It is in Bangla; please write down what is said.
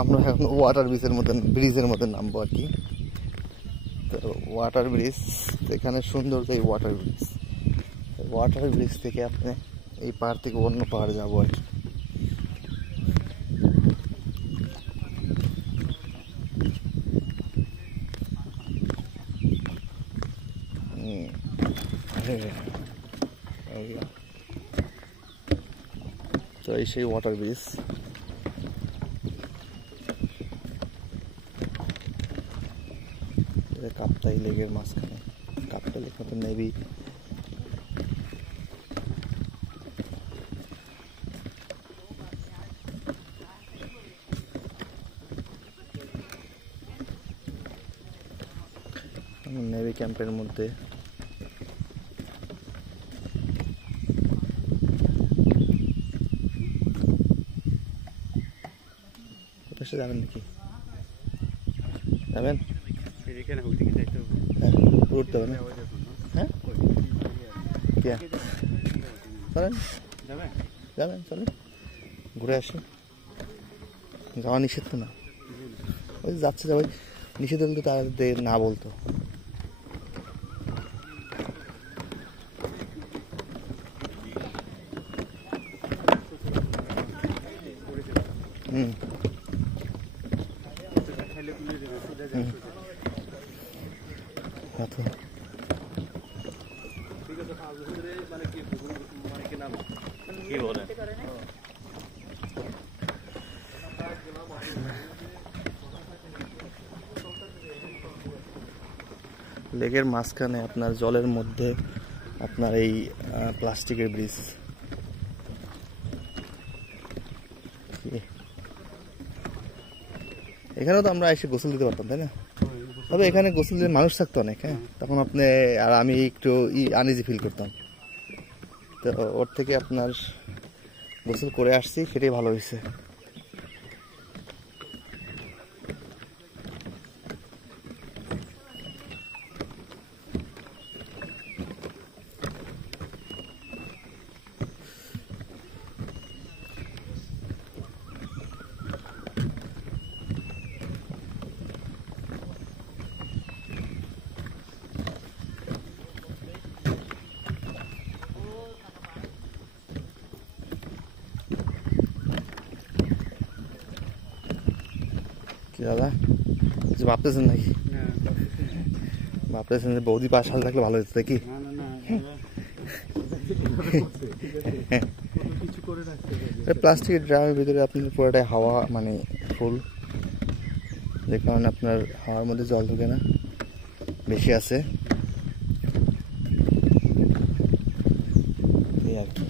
আমরা এখন ওয়াটার ব্রিজের মধ্যে নামবো আর কি। তো ওয়াটার ব্রিজ, এখানে সুন্দর এই ওয়াটার ব্রিজ থেকে আপনি এই পাহাড় থেকে অন্য পাহাড়ে যাবো আর কি। তো এই সেই ওয়াটার ব্রিজ। কাপ্তাই লেকের মাঝখানে, কাপ্তাই লেক মতো নেভি। নেভি ক্যাম্পের মধ্যে যাবেন নাকি? যাবেন? উঠতে হবে না? হ্যাঁ, চলেন যাবেন, চলেন ঘুরে আসি। যাওয়া নিষেধ তো না, ওই যাচ্ছে যাওয়াই নিষেধ হলে তো তাদের না বলতো। লেকের মাঝখানে আপনার জলের মধ্যে আপনার এই প্লাস্টিকের ব্রিজ। এখানেও তো আমরা এসে গোসল দিতে পারতাম, তাই না? তবে এখানে গোসল দিতে মানুষ থাকতো অনেক। হ্যাঁ, তখন আপনি আর আমি একটু আনইজি ফিল করতাম। তো ওর থেকে আপনার গোসল করে আসছি, সেটাই ভালো হয়েছে। কি দাদা, কিছু ভাবতেছেন নাকি? ভাবতেছেন যে বৌদি পাশ হাল থাকলে ভালো হতো কি? প্লাস্টিকের ড্রামের ভিতরে আপনার পুরোটাই হাওয়া, মানে ফুল, যে কারণে আপনার হাওয়ার মধ্যে জল ঢুকে না, বেশি আছে এই আর কি।